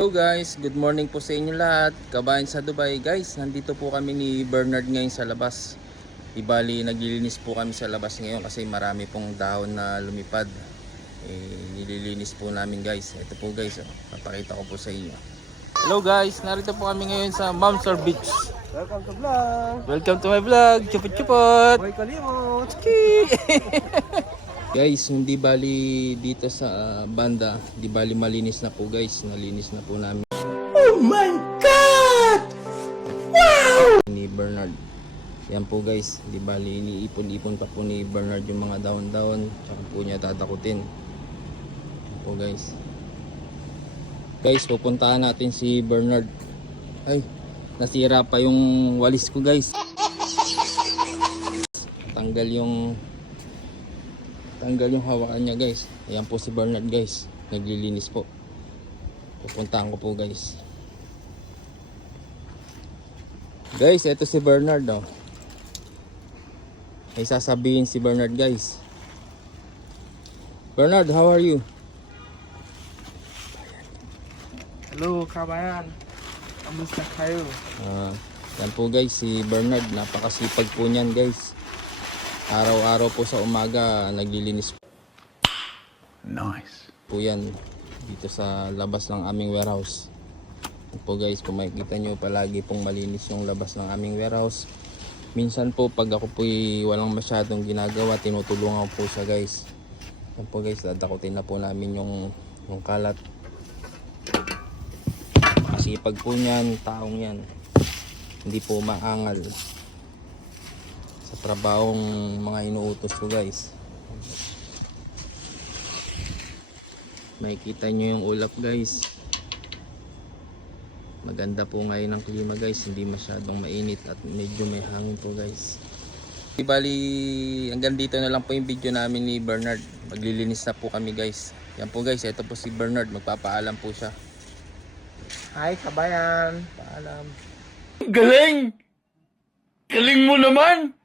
Hello guys, good morning po sa inyo lahat. Kabayan sa Dubai guys, nandito po kami ni Bernard ngayon sa labas. Ibali naglilinis po kami sa labas ngayon kasi marami pong dahon na lumipad. Nililinis po namin guys. Ito po guys, papakita ko po sa inyo. Hello guys, narito po kami ngayon sa Mamsar Beach. Welcome to vlog. Welcome to my vlog. Chupot chupot. Boy Kalimot. Guys, hindi bali dito sa banda, di bali malinis na po guys. Nalinis na po namin. Oh my God! Wow! Ni Bernard. Yan po guys, di bali iniipon-ipon pa po ni Bernard yung mga dahon-dahon, tsaka po niya tatakutin. Yan po guys. Guys, pupuntahan natin si Bernard. Ay, nasira pa yung walis ko guys. Tanggal yung hawakan niya guys. Ayan po si Bernard guys, naglilinis po. Pupuntahan ko po guys. Guys, eto si Bernard oh. May sasabihin si Bernard guys. Bernard, how are you? Hello kabayan. Kamusta kayo? Yan po guys, si Bernard, napakasipag po niyan guys. Araw-araw po sa umaga naglilinis Nice. po yan dito sa labas ng aming warehouse. Yan po guys, kung makikita nyo palagi pong malinis yung labas ng aming warehouse. Minsan po pag ako po walang masyadong ginagawa, tinutulungan po siya guys. Yan po guys, dadakutin na po namin yung kalat. Masipag po niyan, taong yan. Hindi po maangal sa trabahong mga inuutos ko guys. Makikita nyo yung ulap guys. Maganda po ngayon ang klima guys, hindi masyadong mainit at medyo may hangin po guys. Bali hanggang dito na lang po yung video namin ni Bernard. Maglilinis na po kami guys. Yan po guys, ito po si Bernard, magpapaalam po siya. Hi kabayan. Paalam. Galing! Galing mo naman!